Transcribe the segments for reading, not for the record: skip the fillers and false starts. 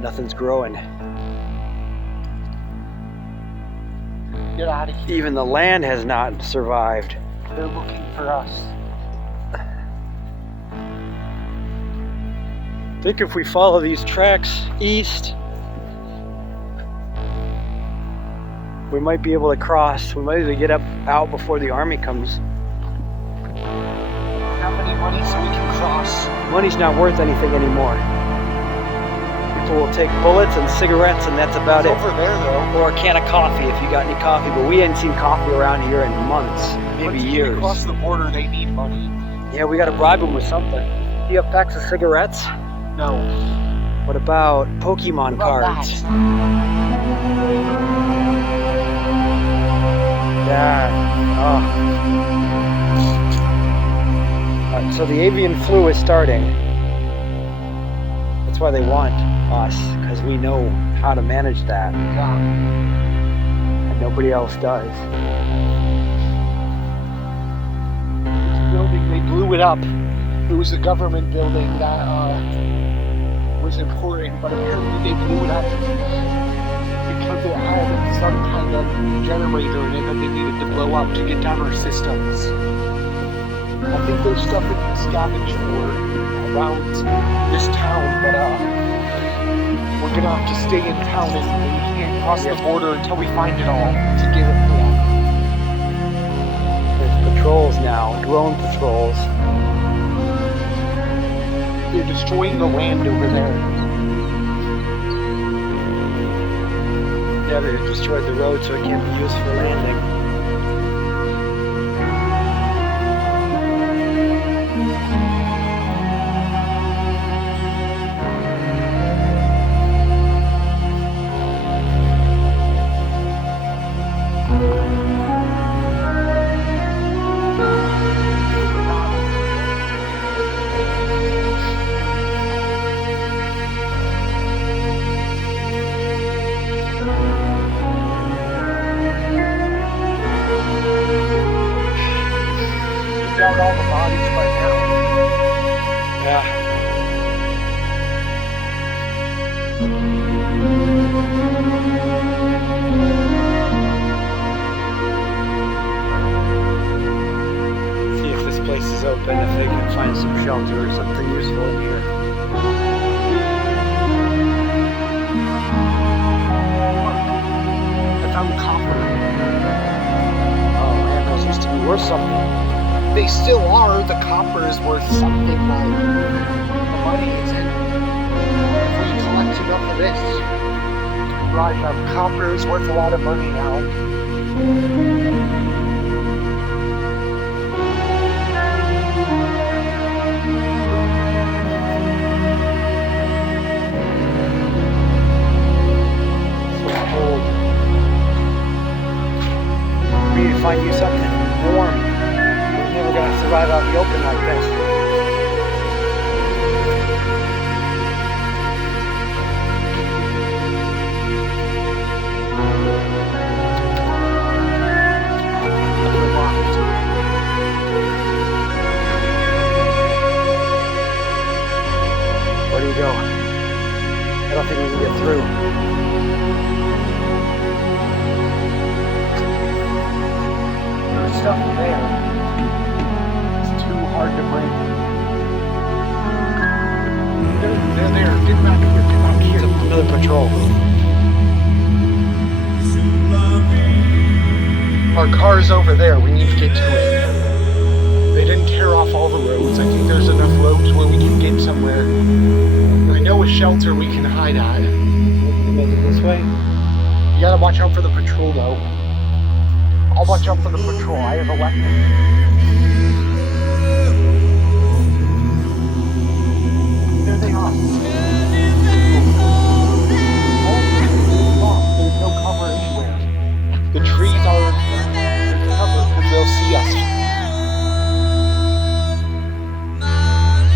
Nothing's growing. Get out of here. Even the land has not survived. They're looking for us. I think if we follow these tracks east, we might be able to cross. We might be able to get out before the army comes. How many money so we can cross? Money's not worth anything anymore. People will take bullets and cigarettes, and that's about It's it. over there, though. Or a can of coffee if you got any coffee, but we ain't seen coffee around here in months, maybe Once years. they cross the border, they need money. Yeah, we gotta bribe them with something. Do you have packs of cigarettes? No. What about Pokemon What about cards? that? Yeah. So the avian flu is starting. That's why they want us, because we know how to manage that, Yeah. and nobody else does. This building, they blew it up. It was a government building that was important, but apparently they blew it up because it had some kind of generator in it that they needed to blow up to get down our systems. I think there's stuff we can scavenge for around this town, but we're gonna have to stay in town and we can't cross the border until we find it all to give it back. There's patrols now, drone patrols. They're destroying the land over there. Yeah, they destroyed the road so it can't be used for landing. Down all the bodies by now. Yeah. See if this place is open, if they can find some shelter or something useful in here. I found copper. Oh man, those used to be worth something. They still are. The copper is worth something, but the money isn't. If we collect enough of this, right, copper is worth a lot of money now. So cold. We need to find you something warm. We're never gonna survive out in the open like this. Where do we go? I don't think we can get through. There's stuff there. It's too hard to bring. They're there. Get back here. Get back here. Another patrol. Our car's over there. We need to get to it. They didn't tear off all the roads. I think there's enough roads where we can get somewhere. I know a shelter we can hide at. We make it this way? You gotta watch out for the patrol, though. I'll watch out for the patrol. I have a weapon. There they are. Oh, there's no cover anywhere. The trees are covered because they'll see us.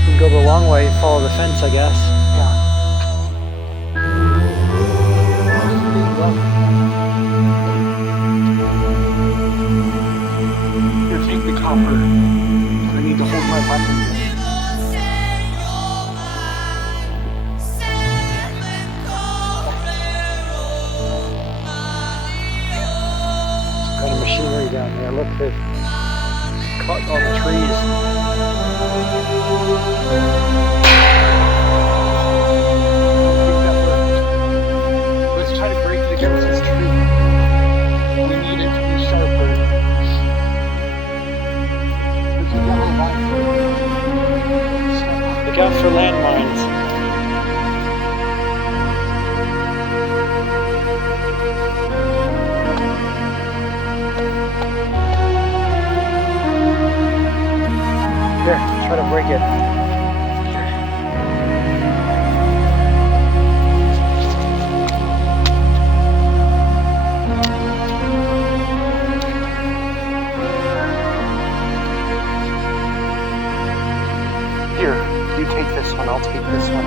We can go the long way and follow the fence, I guess. Yeah. Here, take the copper. 'Cause I need to hold my weapon. down there. Look, they've cut all the trees. Let's try to break it against this tree. We need it to be sharper. There's a yellow line. Look out for landmines. Here, try to break it. Here, you take this one, I'll take this one.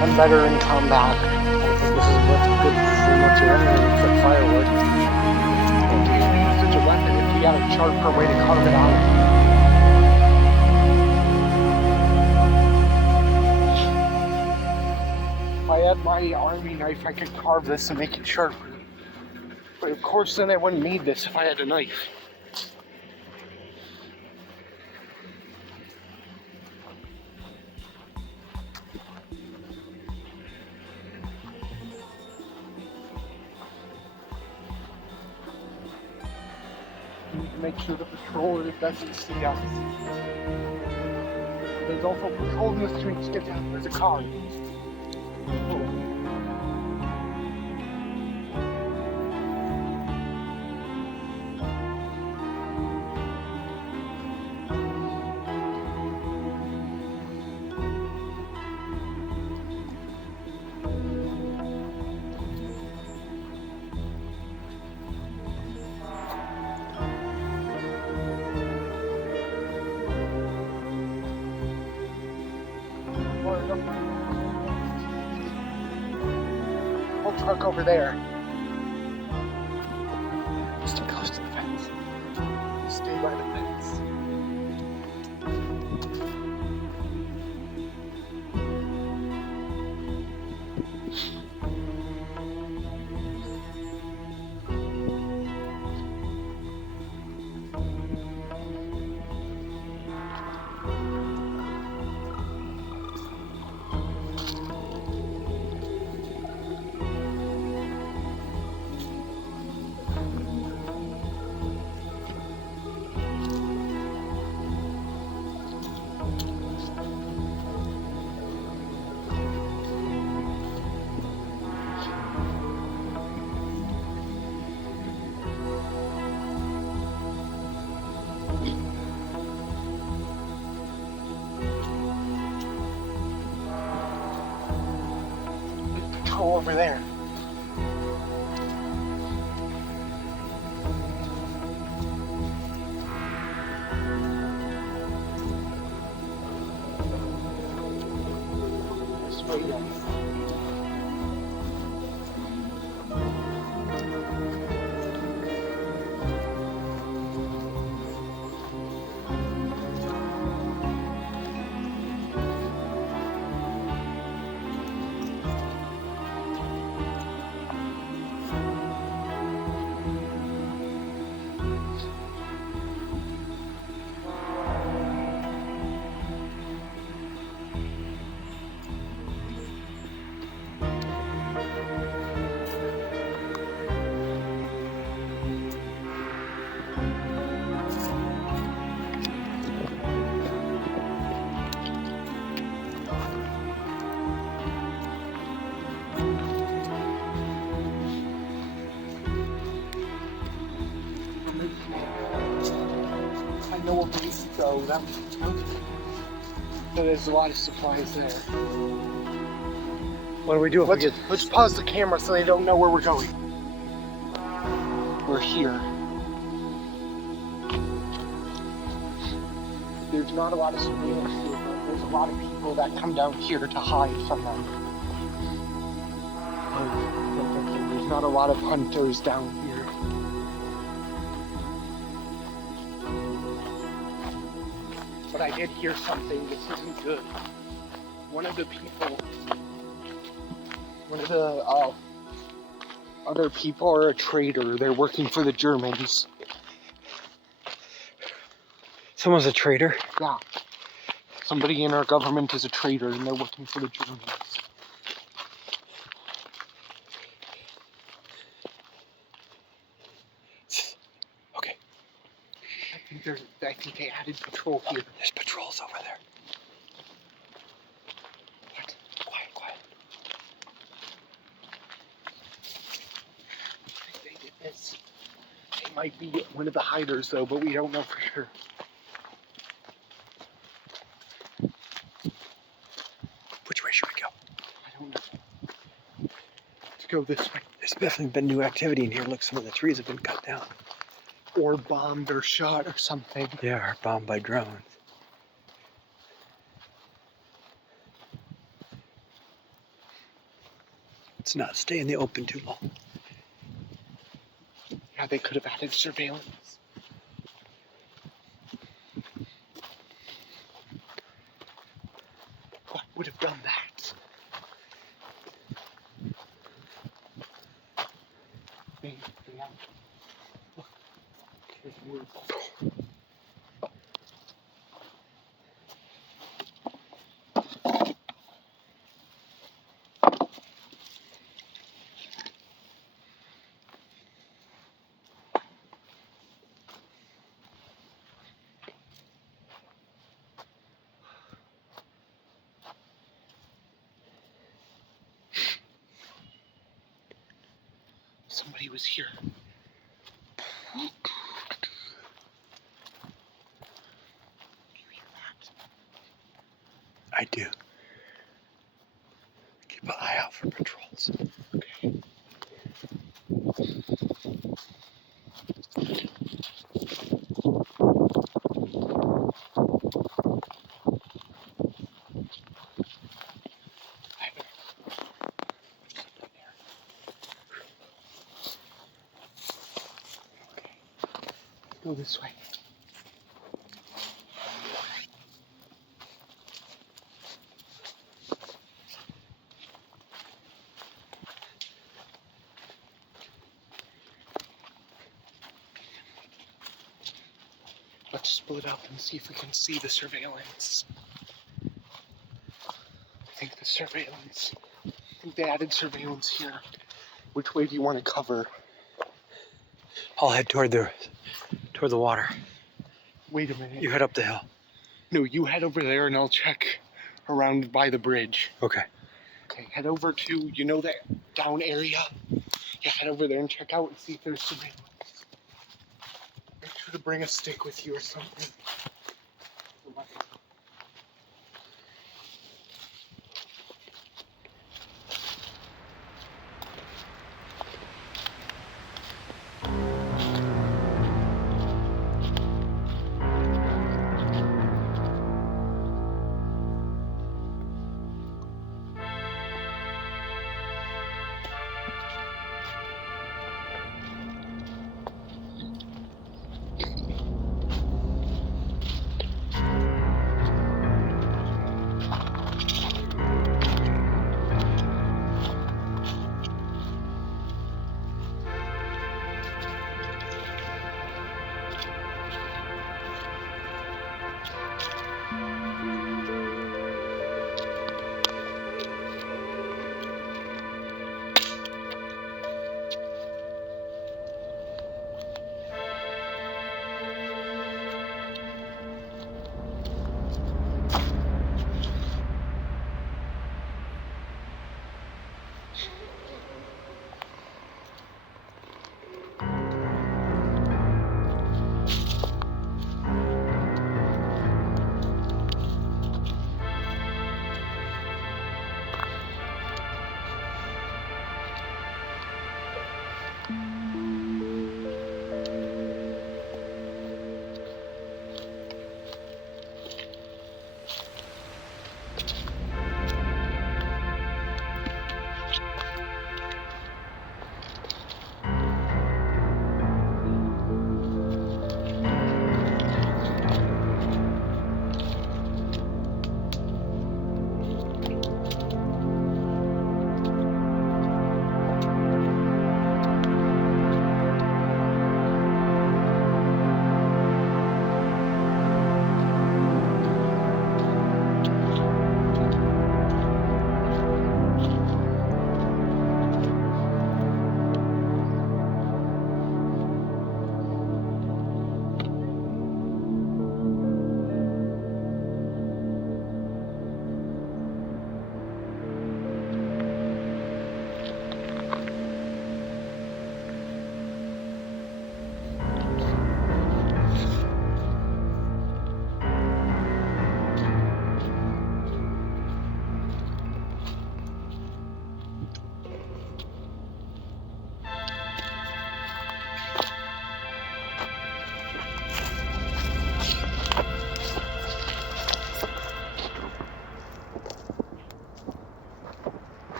I'm better in combat. I think this is what's good for much of anything except firewood. If you use such a weapon, if you got a sharper way to carve it out. If I had my army knife, I could carve this and make it sharper. But of course, then I wouldn't need this if I had a knife. We need to make sure the patroller doesn't see us. There's also patrol in the streets. Get down. There's a car. Whole truck over there. Just too close to the fence. Stay by the fence. Go over there. This way, yes. I know a place to go. There's a lot of supplies there. What do we do if we get... Let's pause the camera so they don't know where we're going. We're here. There's not a lot of surveillance here, but there's a lot of people that come down here to hide from them. There's not a lot of hunters down here. But I did hear something. This isn't good. One of the other people are a traitor. They're working for the Germans. Someone's a traitor. Yeah. Somebody in our government is a traitor and they're looking for the Germans. Okay. I think they added patrol here. There's patrols over there. What? Quiet. I think they did this. They might be one of the hiders though, but we don't know for sure. Which way should we go? I don't know. Let's go this way. There's definitely been new activity in here. Look, some of the trees have been cut down. Or bombed or shot or something. Yeah, or bombed by drones. Let's not stay in the open too long. Yeah, they could have added surveillance. What would have done that? Yeah. Look, there's woods. Somebody was here. Do you hear that? I do. Keep an eye out for patrols. Okay. Go this way. Let's split up and see if we can see the surveillance. I think they added surveillance here. Which way do you want to cover? I'll head toward the water. Wait a minute. You head up the hill. No, you head over there and I'll check around by the bridge. Okay. Okay, head over to, you know that down area? Yeah, head over there and check out and see if there's surveillance. Make sure to bring a stick with you or something.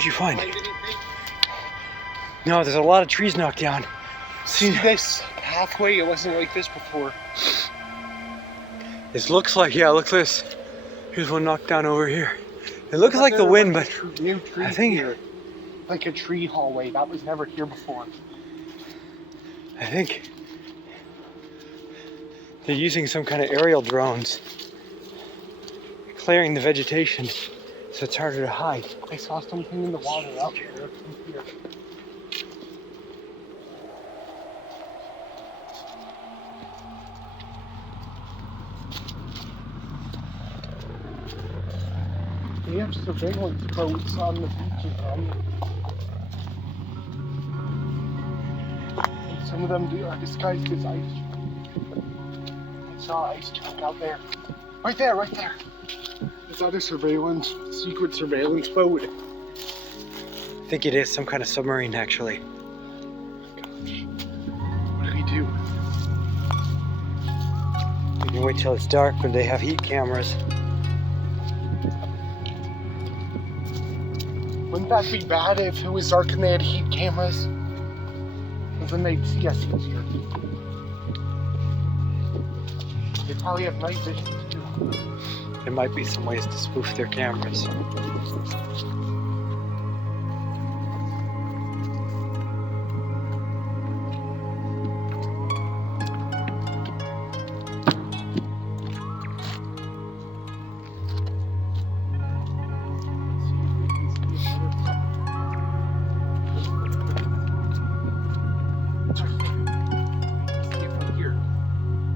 What'd you find? I didn't think. No, there's a lot of trees knocked down. See this pathway? It wasn't like this before. This looks like, yeah, look this. Here's one knocked down over here. It looks like the wind, but new tree I think here. Like a tree hallway that was never here before. I think they're using some kind of aerial drones, clearing the vegetation so it's harder to hide. I saw something in the water out there. From here. They have surveillance boats on the beaches, right? And some of them are disguised as ice. I saw an ice chunk out there. Right there, right there. Is that a secret surveillance boat? I think it is some kind of submarine, actually. What do we do? We can wait till it's dark, but they have heat cameras. Wouldn't that be bad if it was dark and they had heat cameras? Because then they'd see us easier. They probably have night vision too. There might be some ways to spoof their cameras.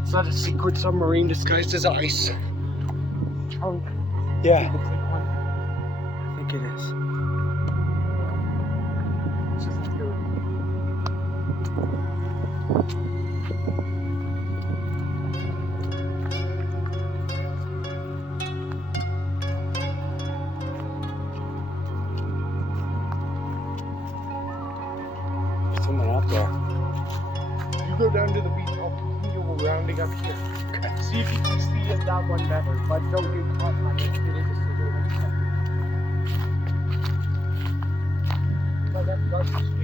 Is that a secret submarine disguised as ice? Trunk. Yeah, Looks like one. I think it is. It's just like There's someone out there. you go down to the beach, I'll continue rounding up here. Okay. See if you can see it, that one better, but don't get caught by it. It is a surveillance truck. But that does escape.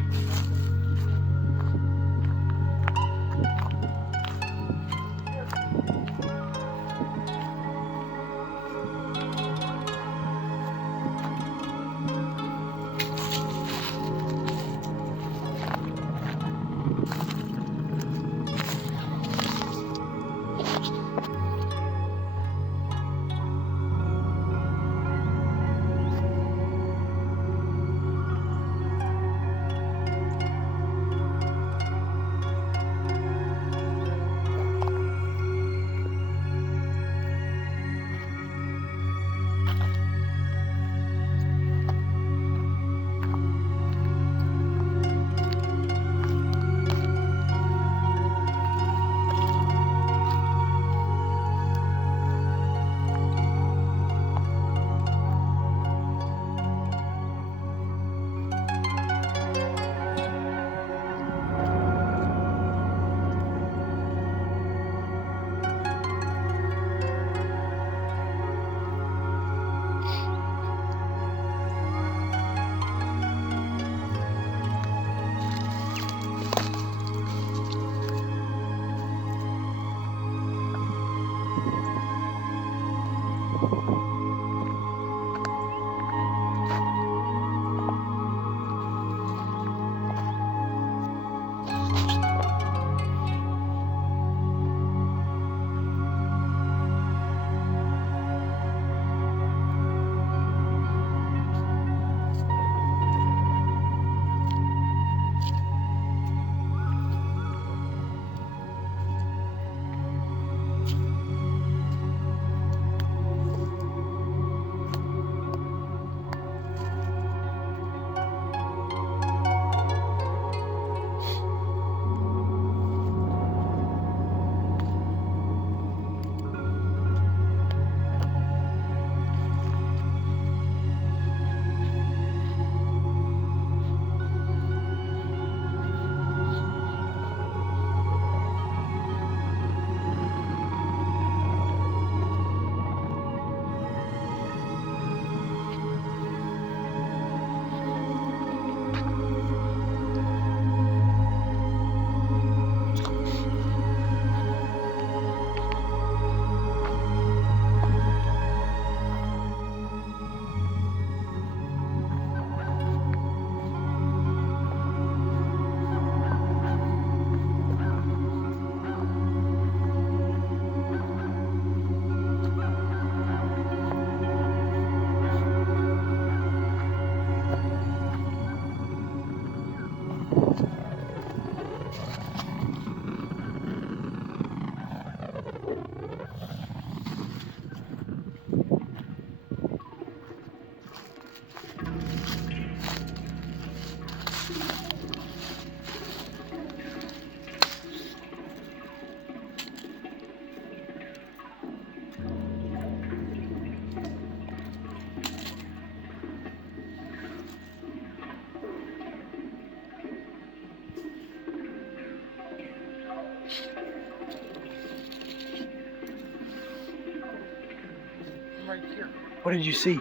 right here. What did you see?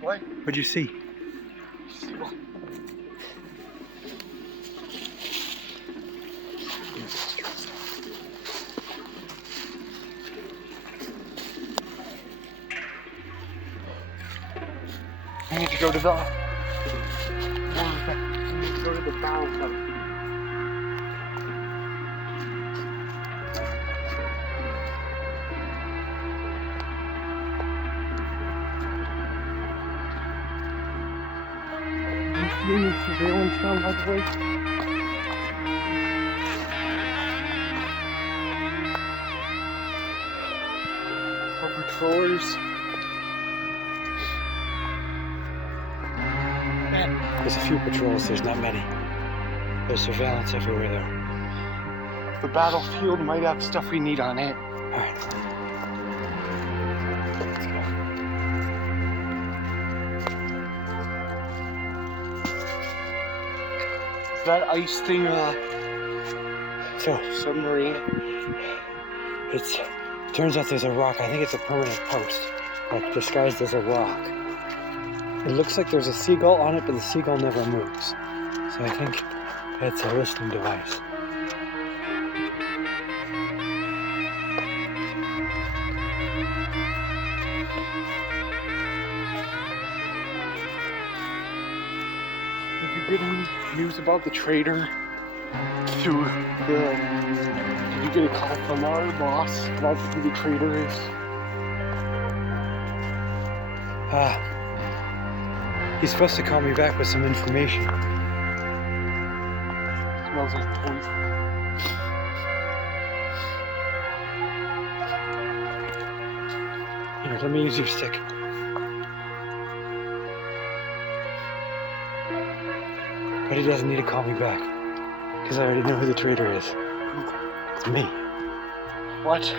What? What'd you see? See what? We need to go to the. We need to go to the battlefield. You see surveillance down by the way? Our patrollers. There's a few patrols, there's not many. There's surveillance everywhere though. The battlefield might have stuff we need on it. Alright. Let's go. Is that ice thing So, submarine? it turns out there's a rock. I think it's a permanent post, like disguised as a rock. It looks like there's a seagull on it, but the seagull never moves. So I think it's a listening device. Did you get any news about the trader to the... Did you get a call from our boss about who the trader is? He's supposed to call me back with some information. Smells like poison. Here, let me use your stick. But he doesn't need to call me back, because I already know who the traitor is. It's me. What?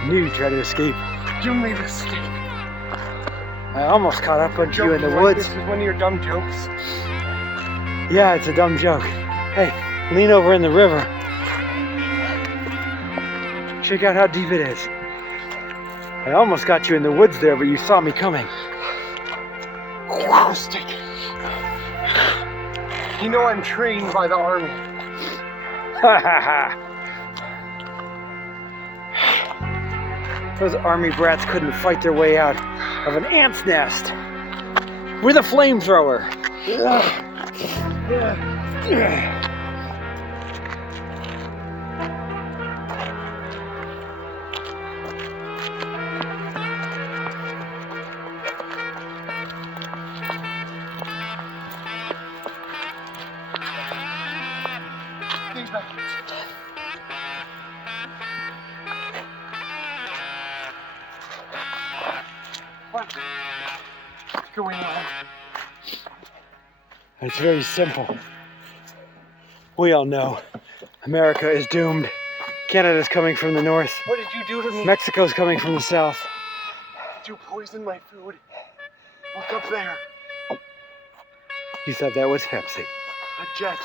I knew you tried to escape. You made a mistake. I almost caught up with you in the woods. This is one of your dumb jokes. Yeah, it's a dumb joke. Hey, lean over in the river. Check out how deep it is. I almost got you in the woods there, but you saw me coming. Wow, stick. You know I'm trained by the army. Ha ha ha. Those army brats couldn't fight their way out of an ant's nest with a flamethrower. Things back. What's going on? It's very simple. We all know America is doomed. Canada's coming from the north. What did you do to me? Mexico's coming from the south. Did you poison my food? Look up there. You thought that was Pepsi. A jet.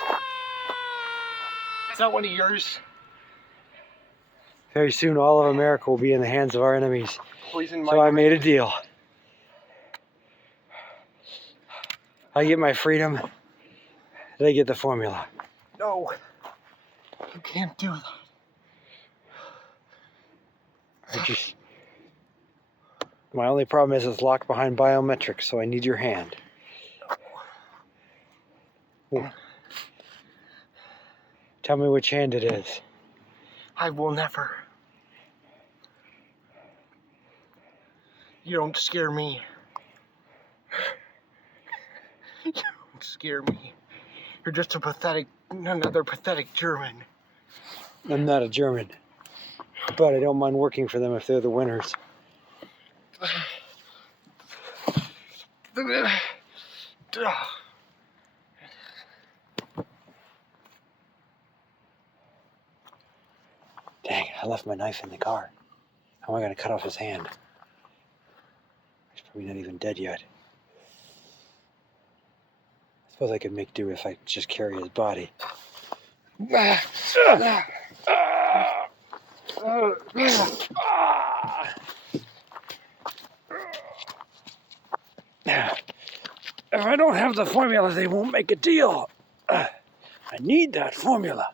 Is that one of yours? Very soon all of America will be in the hands of our enemies. Poison my So I made a deal. I get my freedom, they get the formula. No. You can't do that. My only problem is it's locked behind biometrics, so I need your hand. Ooh. Tell me which hand it is. I will never. You don't scare me. You don't scare me. You're just another pathetic German. I'm not a German, but I don't mind working for them if they're the winners. I left my knife in the car. How am I going to cut off his hand? He's probably not even dead yet. I suppose I could make do if I just carry his body. If I don't have the formula, they won't make a deal. I need that formula.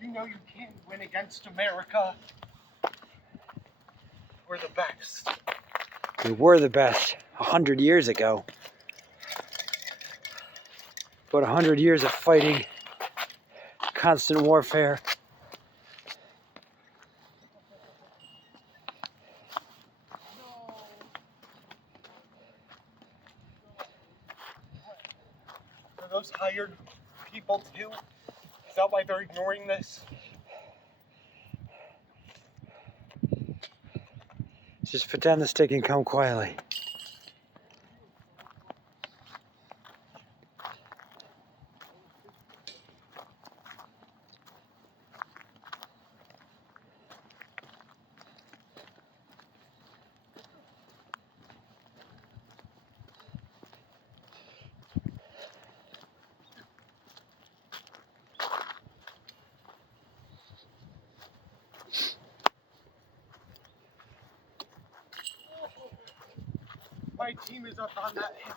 You know you can't win against America. We're the best. We were the best 100 years ago. About 100 years of fighting, constant warfare. Are those hired people too? Is that why they're ignoring this? Just pretend the stick and come quietly. My team is up on that hill.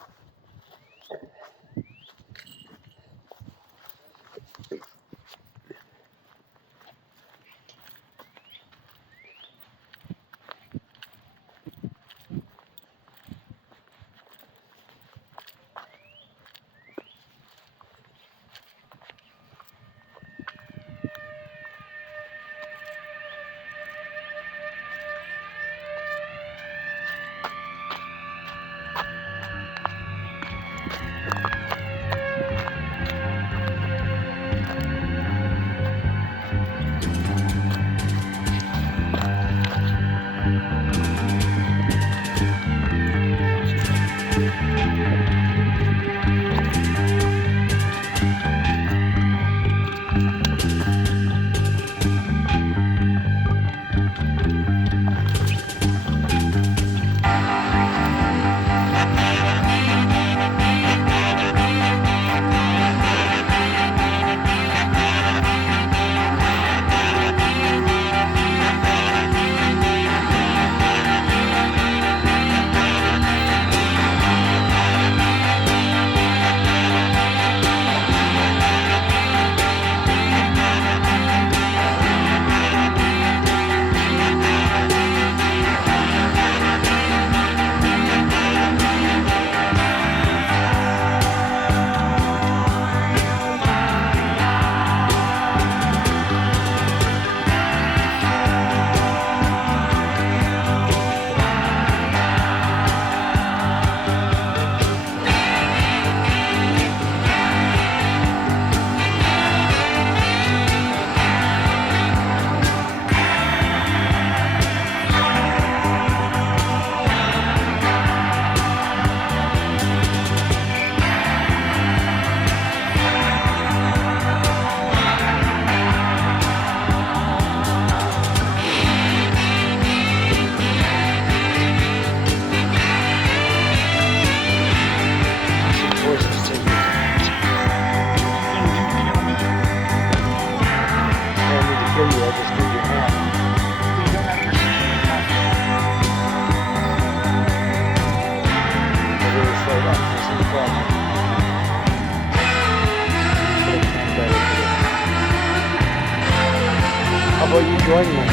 about you joining us?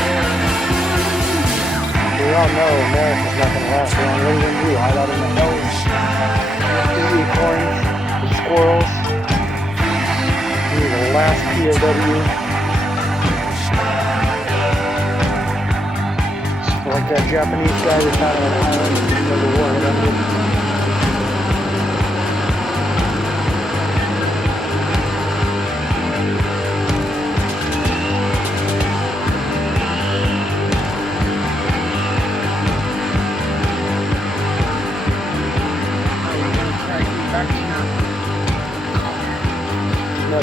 We all know America's not going to last long. What are you going to do? Hide out in the hills? The acorns, the squirrels. You're the last POW. Like that Japanese guy that's out on an island in the middle of the war.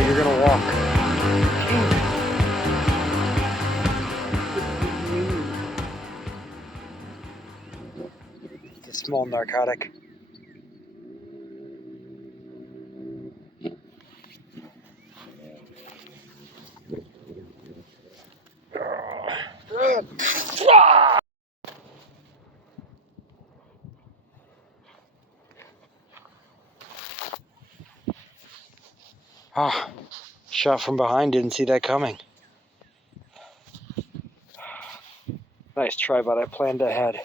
you're gonna walk. It's a small narcotic. Ah, shot from behind, didn't see that coming. Nice try, but I planned ahead.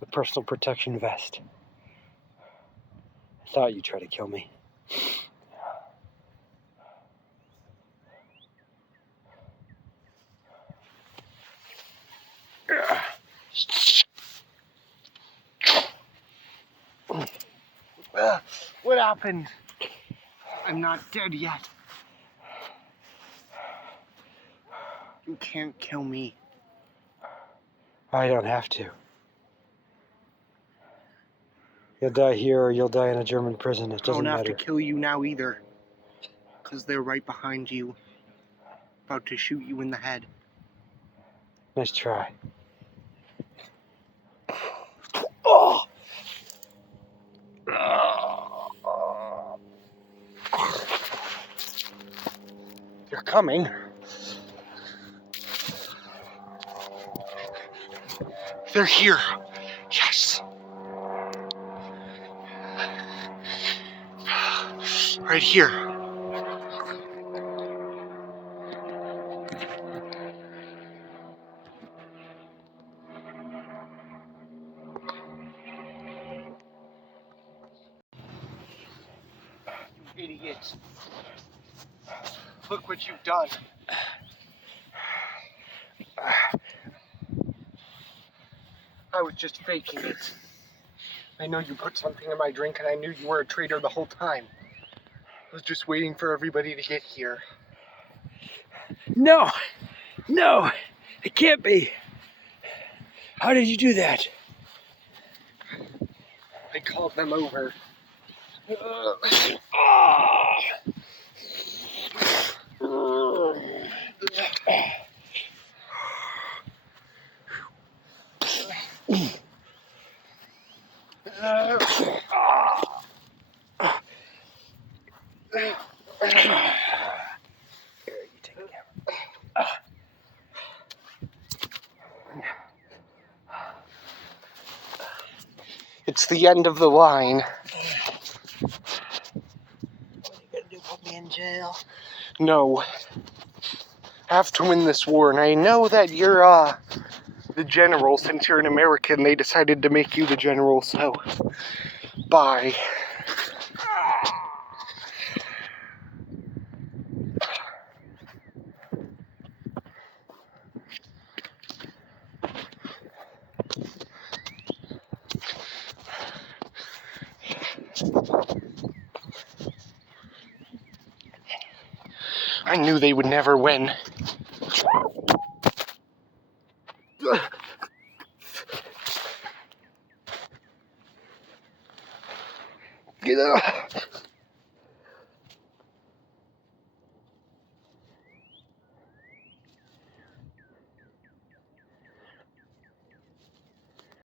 The personal protection vest. I thought you'd try to kill me. What happened? I'm not dead yet. You can't kill me. I don't have to. You'll die here or you'll die in a German prison. It doesn't I don't matter. have to kill you now either. Because they're right behind you. About to shoot you in the head. Nice try. Oh! They're coming. They're here. Yes. Right here. You idiots. Look what you've done. I was just faking it. I know you put something in my drink and I knew you were a traitor the whole time. I was just waiting for everybody to get here. No! No! It can't be! How did you do that? I called them over. Here, you take the camera. It's the end of the line. What are you gonna do, put me in jail? No. I have to win this war, and I know that you're, the general. Since you're an American, they decided to make you the general, so bye. I knew they would never win. Get up.